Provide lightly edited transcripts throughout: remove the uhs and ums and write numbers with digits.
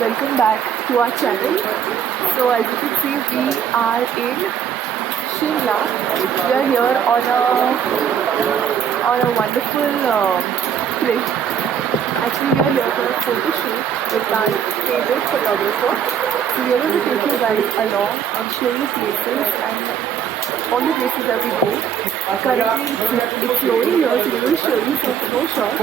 welcome back to our channel. So as you can see, we are in Shimla. We are here on a wonderful trip. Actually, we are here for a photo shoot with our favorite photographer. So we are going to take you guys along and show you places and all the places that we go. Currently, it's snowing here, so we will show you some snow shots.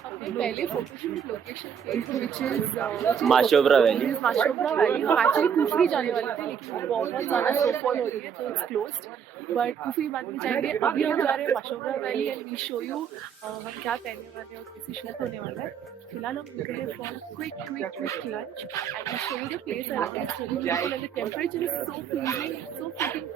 अपने पहले photoshoot location पे which is माशोबरा वैली। माशोबरा वैली। हम एक्चुअली कुफरी जाने वाले थे, लेकिन बहुत ज़्यादा स्नोफॉल हो रही है तो इट्स क्लोज्ड, बट कुफरी बाद में जाएंगे। अभी हम जा रहे हैं Mashobra valley and we show you हम क्या पहनने वाले हैं और कैसे शूट होने वाला है। फिलहाल हम निकले हैं for quick lunch and we show you the place and it's very beautiful and the temperature is so pleasing, so freaking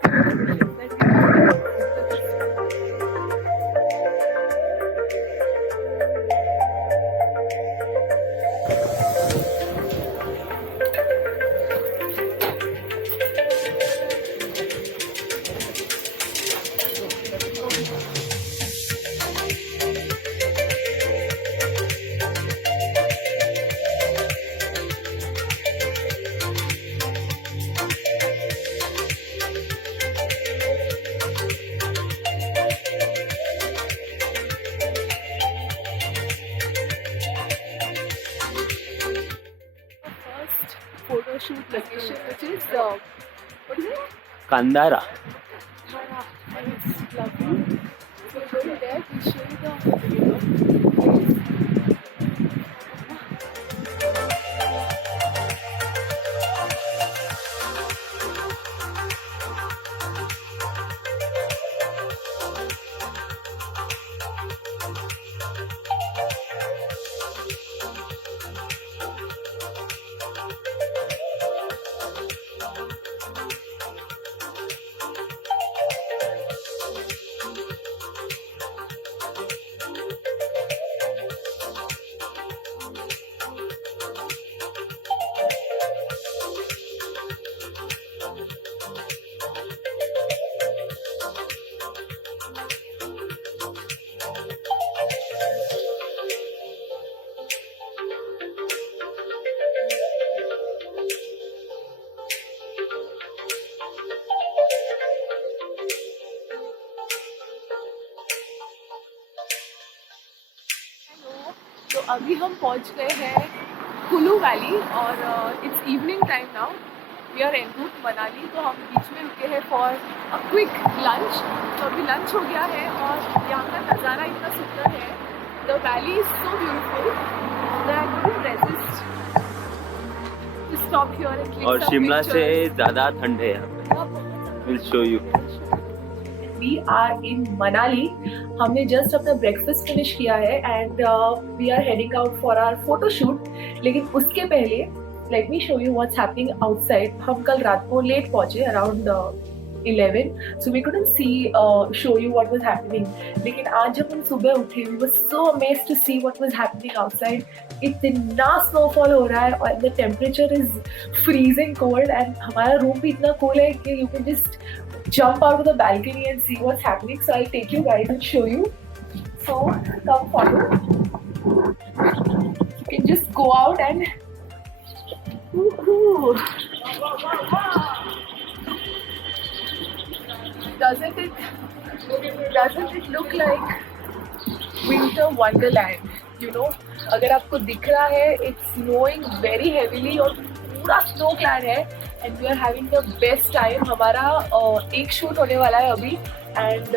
photo shoot location, which is what is it? Kandara. And it's lovely. So going there, we show you the place. तो अभी हम पहुंच गए हैं Kullu valley और it's evening time now. We are en route Manali, तो हम बीच में रुके हैं फॉर अ क्विक लंच। तो अभी लंच हो गया है और यहाँ का नज़ारा इतना सुंदर है। The valley is so beautiful that I couldn't resist to stop here and click. और शिमला से ज़्यादा ठंड है यहाँ पे। Will show you. We are in Manali. हमने जस्ट अपना ब्रेकफास्ट फिनिश किया है and we are heading out for our photo shoot. लेकिन उसके पहले let me show you what's happening outside. हम कल रात को लेट पहुंचे around 11, so we couldn't see show you what was happening. लेकिन आज जब हम सुबह उठे we were so amazed to see what was happening outside. इतना स्नोफॉल हो रहा है और the temperature is freezing cold and हमारा रूम भी इतना cool है कि you can just jump out of the balcony and see what's happening. So I'll take you guys and show you. So come follow. You can just go out and doesn't it look like winter wonderland? You know, अगर आपको दिख रहा है it's snowing very heavily और पूरा snow clad है and we are having the best time. हमारा एक शूट होने वाला है अभी and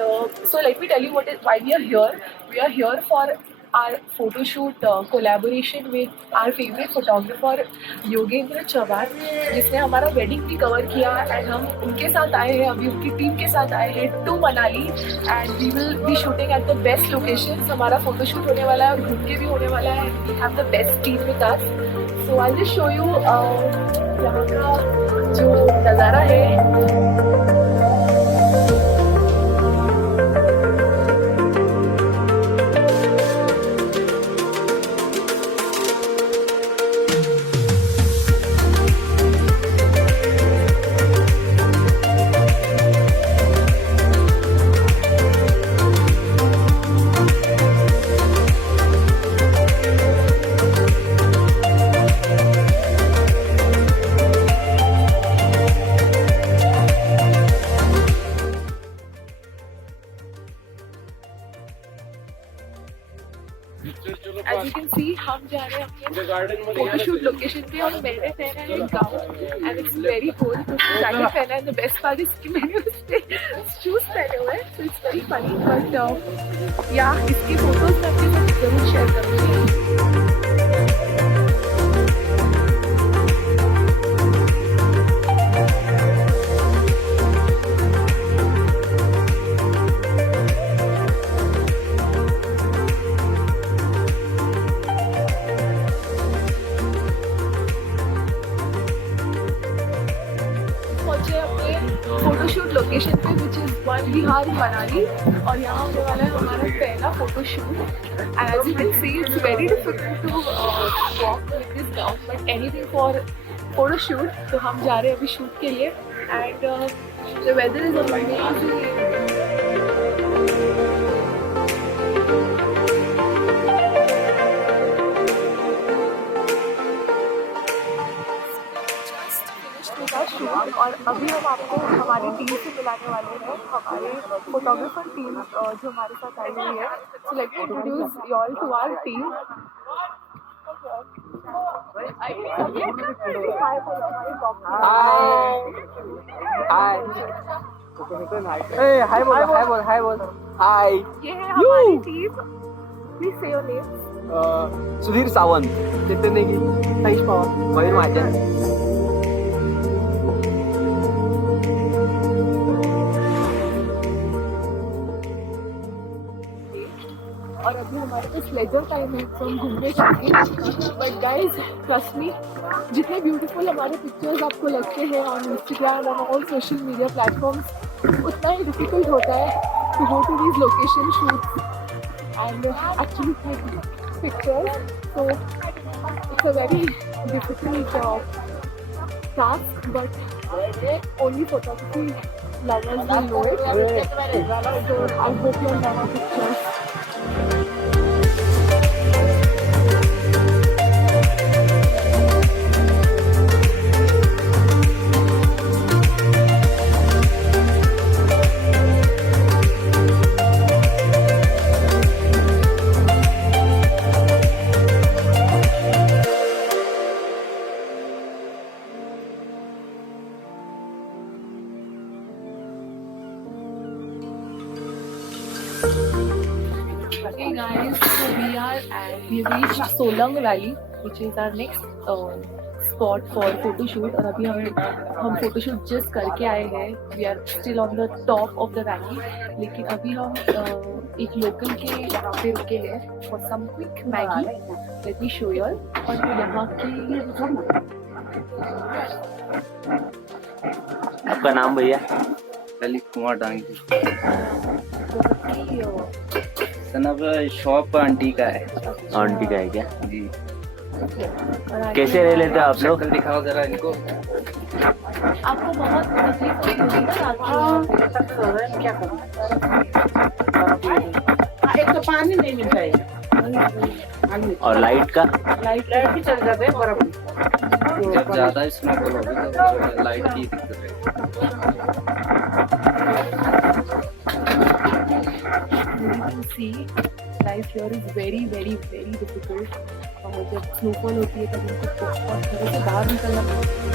so let me tell you what is why we are here for our photo shoot collaboration with our favorite photographer Yogendra Chauhan, जिसने हमारा वेडिंग भी कवर किया एंड हम उनके साथ आए हैं, अभी उनकी टीम के साथ आए हैं to Manali and we will be shooting at the best location. हमारा फोटो शूट होने वाला है और घूम के भी होने वाला है। We have the best team with us. So I will show you यहाँ का जो नज़ारा है एज यू कैन सी हम जा रहे हैं अपने फोटोशूट लोकेशन पे और मैंने पहना है gown and it's very cold तो जैकेट पहना है। द बेस्ट पार्ट इज कि मैंने उसके शूज पहने हुए हैं, so it's very funny. But या इसकी फोटोज मैं आपके साथ जरूर शेयर करूँगी। पहुंचे अपने फोटोशूट लोकेशन पे विच इज़ वन विहार मनाली और यहाँ होने वाला है हमारा पहला photoshoot. And as you can see it's very difficult to walk with this gown but anything for photoshoot. तो हम जा रहे हैं अभी शूट के लिए and the weather is amazing. Shoot और अभी हम आपको हमारी टीम से मिलाने वाले हैं, हमारे फोटोग्राफर टीम जो हमारे साथ आई हुई है। So let me introduce you all to our team. Hi ये है हमारी टीम। Please say your name. Sudhir Sawant, Chetan Negi, Sahish Pawar, Mayur Mahajan. और अभी हमारे पास लेजर टाइम है तो हम घूमने जाएंगे। बट गाइज ट्रस्ट मी, जितने ब्यूटीफुल हमारे पिक्चर्स आपको लगते हैं ऑन इंस्टाग्राम और ऑल सोशल मीडिया प्लेटफॉर्म्स, उतना ही डिफिकल्ट होता है to go to these location shoots and actually take pictures. So it's a very difficult task but only photography lovers will know it. So I hope you all love our pictures. Hey guys, so we reached Solang Valley, which is our next spot for photo shoot. और अभी हम photo shoot just करके आए हैं। We are still on the top of the valley, लेकिन अभी हम एक लोकल के यहाँ पे रुके हैं for some quick Maggi. Let me show you all. और यहाँ की आपका नाम भैया? ललित कुमार डांगी। सनब शॉप आंटी का है। आंटी का है क्या जी? कैसे रह लेते आप लोग? दिखाओ जरा इनको। आपको बहुत तकलीफ होगी ना क्या करूं? एक तो पानी नहीं मिल जाएगा और लाइट का? लाइट भी चल जाते हैं बर्फ। जब ज्यादा स्नोफॉल होगी तो लाइट की दिक्कत है। See, life here is very difficult. और जब स्नोफॉल होती है तब उनको बहुत घरों से बाहर निकलना पड़ता है।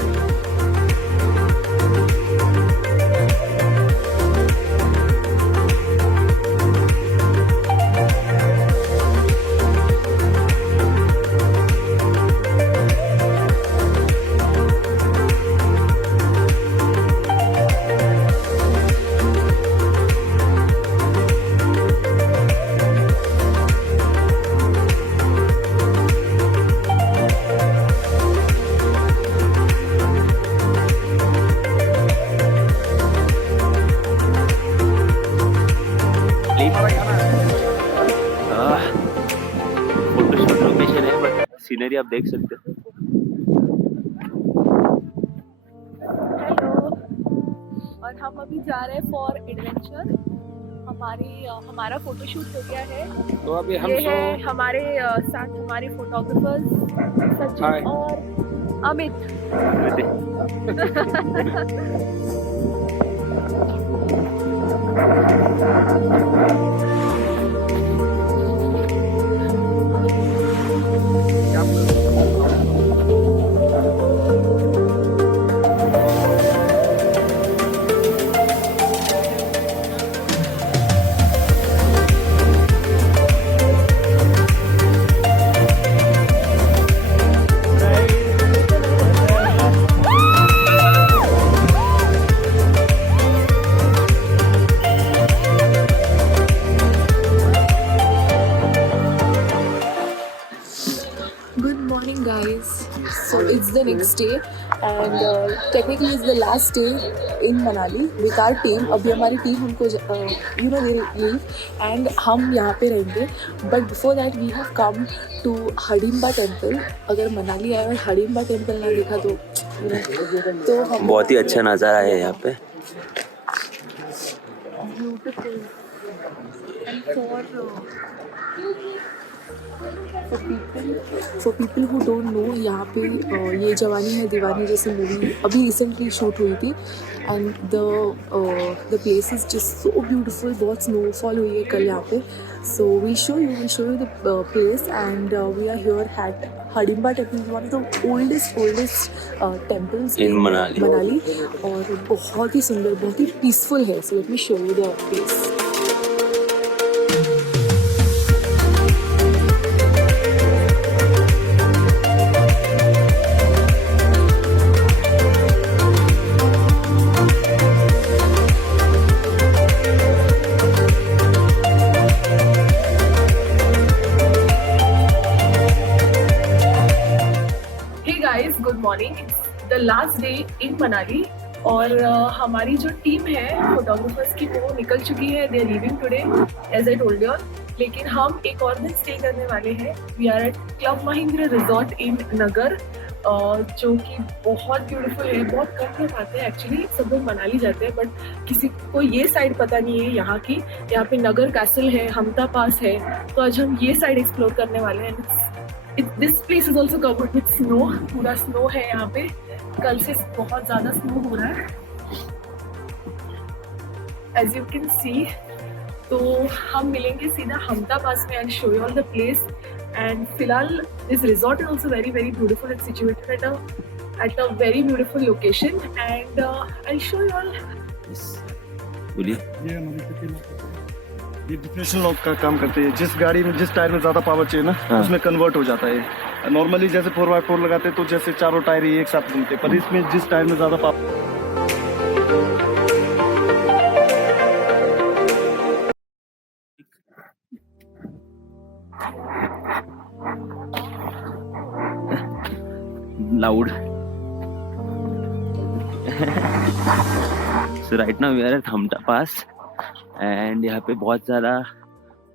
सीनरी आप देख सकते हो। हेलो, और हम अभी जा रहे हैं फॉर एडवेंचर। हमारा फोटोशूट हो गया है। तो अभी हम ये है हमारे साथ हमारे फोटोग्राफर्स सचिन और Amit. Good morning, guys. So it's the next day and technically it's the last day in Manali with our team. अभी हमारी टीम हमको they leave and हम यहाँ पे रहेंगे. But before that we have come to Hidimba Temple. अगर मनाली आए और हडिम्बा टेम्पल ना देखा तो हम बहुत ही अच्छा नज़ारा है यहाँ पे। beautiful and for people who don't know, यहाँ पे ये जवानी है दीवानी जैसी मूवी अभी रिसेंटली शूट हुई थी and the place is just so beautiful. बहुत स्नोफॉल हुई है कल यहाँ पे। So we show you the place and we are here at Hadimba temple, one of the oldest temples in Manali और बहुत ही सुंदर, बहुत ही पीसफुल है। So let me show you the place. Good morning, it's the last day in Manali और हमारी जो टीम है फोटोग्राफर्स की वो निकल चुकी है। They are leaving today as I told you all. लेकिन हम एक और दिन स्टे करने वाले हैं। We are at club Mahindra resort in Nagar, जो कि बहुत ब्यूटीफुल है। बहुत कम लोग आते हैं एक्चुअली, सब लोग मनाली जाते हैं बट किसी को ये साइड पता नहीं है यहाँ की। यहाँ पे नगर कैसल है, हमता पास है, तो आज हम ये साइड एक्सप्लोर करने वाले हैं। This place is also covered with snow, पूरा स्नो है यहाँ पे। कल से बहुत ज़्यादा स्नो हो रहा है एज यू कैन सी। तो हम मिलेंगे सीधा हमता पास में and show you all the place. And फिलहाल this resort is also very very beautiful and situated at a very beautiful location and I show you all. बोलिए। ये डिफरेंशियल लॉक का काम करते हैं। जिस गाड़ी में जिस टायर में ज़्यादा पावर चाहिए ना उसमें कन्वर्ट हो जाता है। नॉर्मली जैसे 4x4 लगाते हैं तो जैसे चारों टायर ही एक साथ घूमते हैं, पर इसमें जिस टायर में ज़्यादा power loud. So right now we are at Hamta Pass and यहाँ पे बहुत ज़्यादा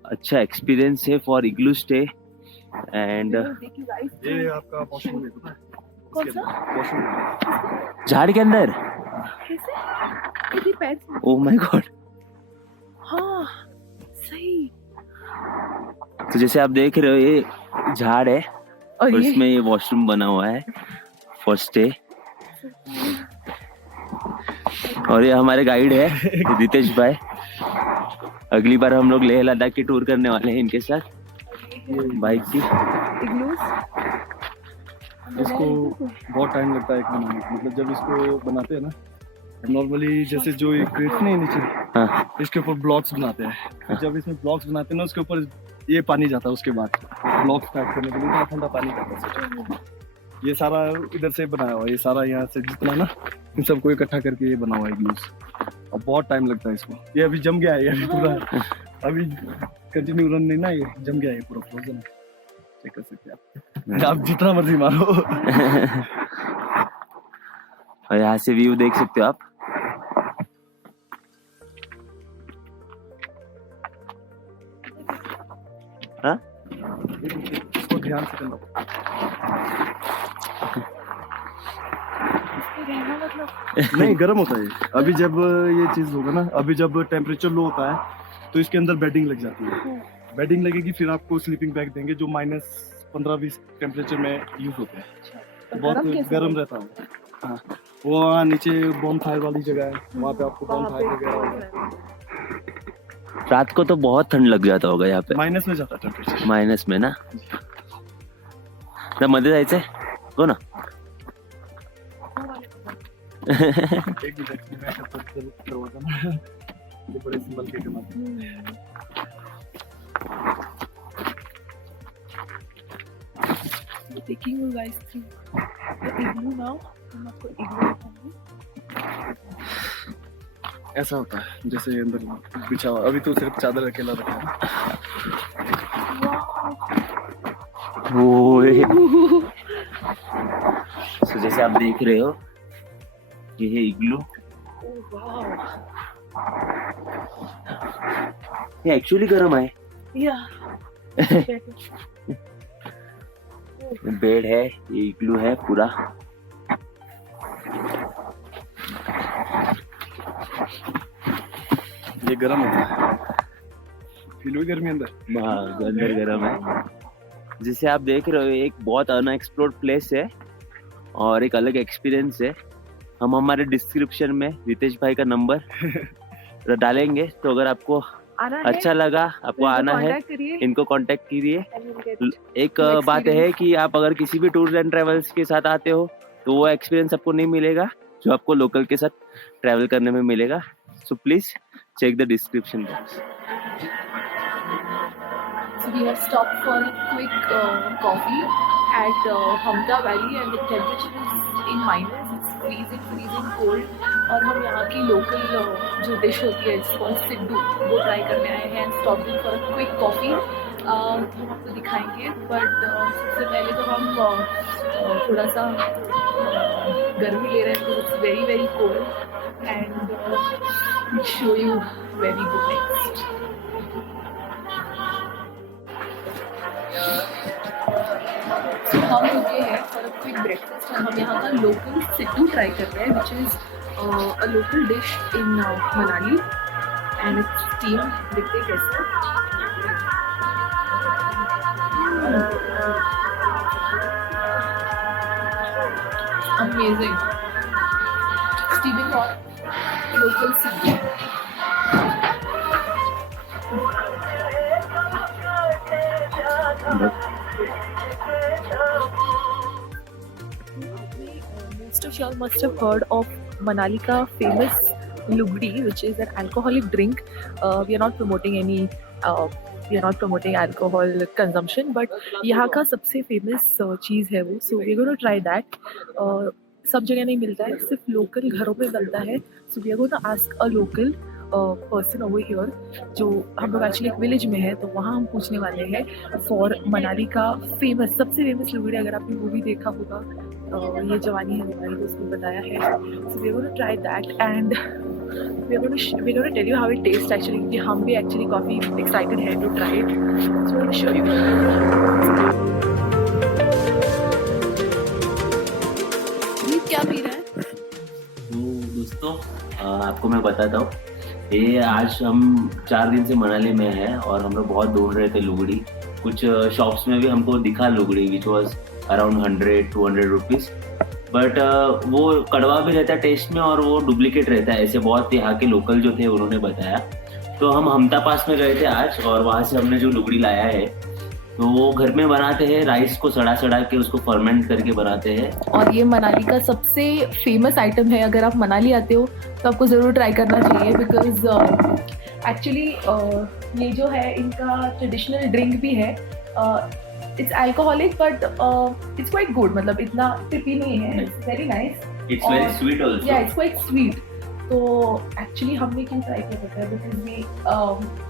अच्छा एक्सपीरियंस है फॉर इग्लू स्टे एंड ये आपका वॉशरूम है। कौन सा? झाड़ के अंदर। Oh my God. हाँ सही। तो जैसे आप देख रहे हो ये झाड़ है और इसमें ये वॉशरूम बना हुआ है फॉर स्टे। और ये हमारे गाइड है रितेश भाई। अगली बार हम लोग लेह लद्दाख की टूर करने वाले हैं इनके साथ बाइक की। इसको बहुत टाइम लगता है बनाने को। मतलब जब इसको बनाते हैं ना, नॉर्मली जैसे जो एक क्रेट नहीं नीचे, हाँ। इसके ऊपर ब्लॉक्स बनाते हैं। जब इसमें ब्लॉक्स बनाते हैं ना, उसके ऊपर ये पानी जाता है। उसके बाद ब्लॉक्स पैक करने के लिए इतना ठंडा पानी जाता है। ये सारा इधर से बनाया हुआ है। ये सारा यहाँ से जितना ना, इन सबको इकट्ठा करके ये बना हुआ है ग्लूस। और बहुत टाइम लगता है इसको। ये अभी जम गया है, ये अभी पूरा अभी कंटिन्यू रन नहीं ना, ये जम गया है, पूरा फ्रोजन है। चेक कर सकते हैं आप जितना मर्जी मारो। और यहाँ से व्यू देख सकते हो आप। इसको ध्यान से करना। इसमें रहना मतलब नहीं गर्म होता है। अभी जब ये चीज होगा ना, अभी जब टेम्परेचर लो होता है तो इसके अंदर बेडिंग लग जाती है। बेडिंग लगेगी, फिर आपको स्लीपिंग बैग देंगे जो -15-20 टेम्परेचर में यूज होते हैं। तो बहुत गरम कैसे गर्म रहता है। हाँ, वो वहाँ नीचे बॉन फायर वाली जगह है, वहाँ पे आपको बॉन वहाँ फायर पे वगैरह होगा। रात को तो बहुत ठंड लग जाता होगा यहाँ पे, माइनस में जाता है टेम्परेचर। माइनस में ना। तर मध्ये जायचंय हो ना. एक मिनट मैं करवाता ना, ये बड़े सिंबल के कमाल। taking you guys through the igloo now. हम आपको igloo दिखाएंगे। ऐसा होता है जैसे अंदर बिछा हुआ, अभी तो सिर्फ चादर अकेला रखा है। ओए तो जैसे आप देख रहे हो ये है इग्लू। Oh wow! ये एक्चुअली गर्म है। Yeah. बेड है, ये इग्लू है पूरा। ये गर्म होता है, फील हुई गर्मी अंदर। हाँ, अंदर गर्म है। जिसे आप देख रहे हो एक बहुत अनएक्सप्लोर्ड प्लेस है और एक अलग एक्सपीरियंस है। हम हमारे डिस्क्रिप्शन में रितेश भाई का नंबर डालेंगे, तो अगर आपको आना है, अच्छा लगा, आपको आना है, contact करिए इनको कांटेक्ट कीजिए। and you'll get एक full बात है experience. कि आप अगर किसी भी टूर्स एंड ट्रेवल्स के साथ आते हो तो वो एक्सपीरियंस आपको नहीं मिलेगा जो आपको लोकल के साथ ट्रैवल करने में मिलेगा। So please check the description box. So we have stopped for a quick coffee at Hamda Valley and the temperature is in minus. It's freezing cold. और हम यहाँ की लोकल जो डिश होती है जिसको सिड्डू वो ट्राई करने आए हैं and stopping for a quick coffee. तो हम आपको दिखाएंगे, बट सबसे पहले तो हम थोड़ा सा गर्मी ले रहे हैं because it's very cold and show you very good next. हम रुके हैं फॉर अ क्विक ब्रेकफास्ट और हम यहाँ का लोकल सिड्डू ट्राई कर रहे हैं which is a local dish in Manali and it's steam. देखते कैसे अमेजिंग स्टीमिंग और लोकल siddu. Most of y'all must have heard of Manali ka famous lugdi, which is an alcoholic drink. We are not promoting alcohol consumption, but यहाँ का सबसे famous चीज़ है वो. So we're going to try that. सब जगह नहीं मिलता है, सिर्फ लोकल घरों पे बनता है. So we are going to ask a local person over here, जो हम लोग एक्चुअली एक विलेज में है, तो वहाँ हम पूछने वाले हैं फॉर मनाली का फेमस, सबसे फेमस लुगड़ी। अगर आपने मूवी देखा होगा ये जवानी है हमारी, तो उसमें बताया है। So we are going to try that and we are going to tell you how it taste actually, क्योंकि हम भी एक्चुअली काफ़ी एक्साइटेड हैं to try it. So I will show you. ये क्या पी रहा है? दोस्तों आपको मैं बताता हूँ, ये आज हम 4 दिन से मनाली में हैं और हम लोग बहुत ढूंढ रहे थे लुगड़ी। कुछ शॉप्स में भी हमको दिखा लुगड़ी which was around 100-200 rupees, but वो कड़वा भी रहता है टेस्ट में और वो डुप्लीकेट रहता है, ऐसे बहुत यहाँ के लोकल जो थे उन्होंने बताया। तो हम हमता पास में गए थे आज और वहाँ से हमने जो लुगड़ी लाया है तो वो घर में बनाते हैं, राइस को सड़ा के उसको फर्मेंट करके बनाते हैं। और ये मनाली का सबसे फेमस आइटम है। अगर आप मनाली आते हो तो आपको ज़रूर ट्राई करना चाहिए, बिकॉज एक्चुअली ये जो है इनका ट्रेडिशनल ड्रिंक भी है। It's alcoholic but it's quite good, मतलब इतना टिपी नहीं है, it's very nice, it's very sweet also. या इट्स क्वाइट स्वीट। तो एक्चुअली हमने क्यों ट्राई किया था,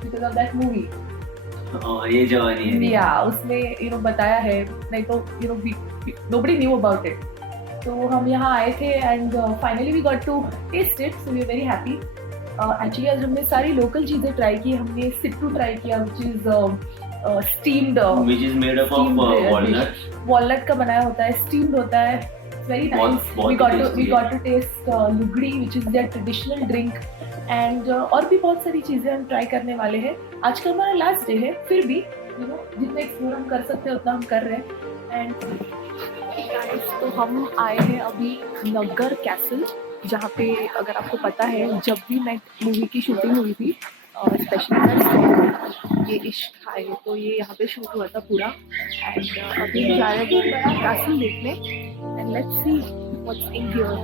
बिकॉज ऑफ दैट मूवी ये जवानी है, या उसमें बताया है, नहीं तो nobody knew about it. तो हम यहाँ आए थे and finally we got to test it, so we are very happy. Actually आज हमने सारी लोकल चीज़ें ट्राई की। हमने सिट्टू ट्राई किया which is steamed, which is made up of walnut walnut का बनाया होता है, स्टीम्ड होता है। very बहुत nice. बहुत We got to tasty we है। got to taste lugdi, which is their traditional drink, and और भी बहुत सारी चीजें हम ट्राई करने वाले हैं। आज का हमारा लास्ट डे है, फिर भी जितना एक्सप्लोर हम कर सकते हैं उतना हम कर रहे हैं। एंड तो हम आए हैं अभी नगर कैसल, जहाँ पे अगर आपको पता है जब भी मैं मूवी की शूटिंग हुई थी, स्पेशली ये इश्क आए, तो ये यहाँ पे शूट हुआ था पूरा। एंड अभी हम जा रहे हैं कैसल देखने, and let's see what's in here.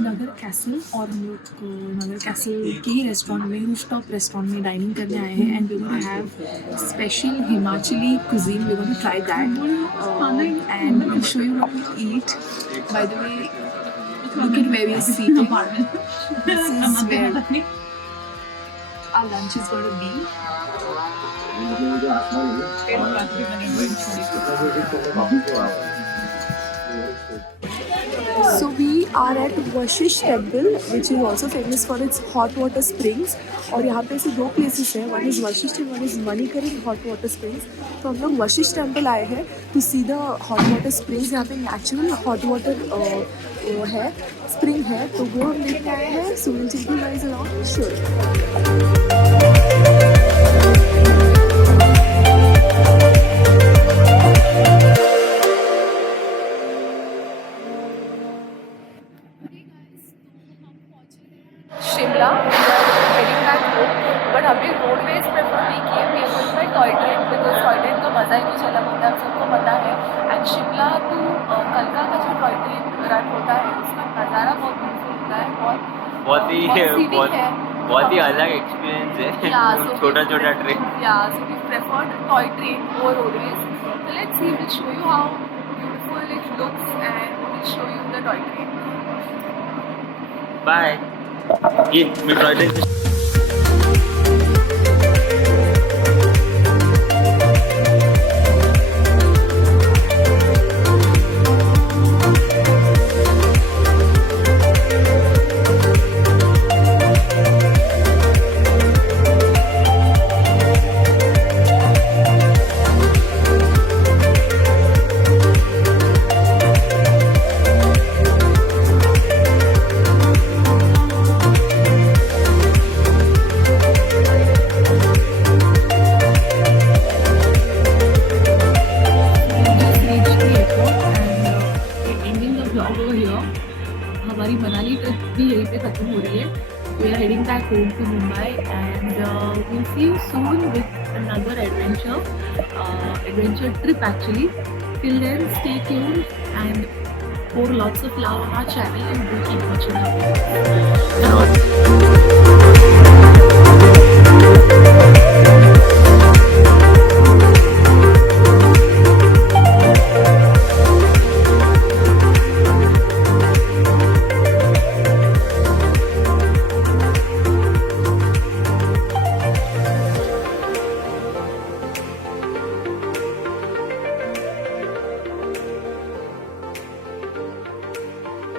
Naggar castle, और हम लोग नगर कैसल के ही रेस्टोरेंट में, रूफटॉप रेस्टोरेंट में डाइनिंग करने आए हैं। And we gonna have special Himachali cuisine, we gonna try that and will show you what we eat. By the way, look at where we are seated. This is where our lunch is going to be. So we are at Vashish Temple, which is also famous for its hot water springs. और यहाँ पे ऐसे दो places हैं, one is Vashisht and one is Manikaran hot water springs. तो हम लोग Vashisht temple आए हैं to see the hot water springs. यहाँ पे नेचुरल हॉट वाटर है, स्प्रिंग है, तो वो हम देखने आए हैं। So will take you guys around. Sure. Shimla heading back home, but अभी रोडवेज प्रेफर नहीं किए। We are going by toy train, because toy train का मज़ा ही कुछ अलग होता है, आप सबको पता है। एंड शिमला टू कलका का जो टॉय ट्रेन रन होता है, उसका नज़ारा बहुत ब्यूटीफुल होता है और बहुत ही scenic है। बहुत ही अलग एक्सपीरियंस है। छोटा छोटा train. So we preferred toy train over roadways. So let's see, we'll show you how beautiful it looks and we'll show you the toy train. Bye. ये मैं टॉय ट्रेन से हमारी मनाली ट्रिप भी यहीं पे खत्म हो रही है। We are heading back home to Mumbai and we'll see you soon with another adventure trip actually. Till then, stay tuned and pour lots of love on our channel and do keep watching our videos.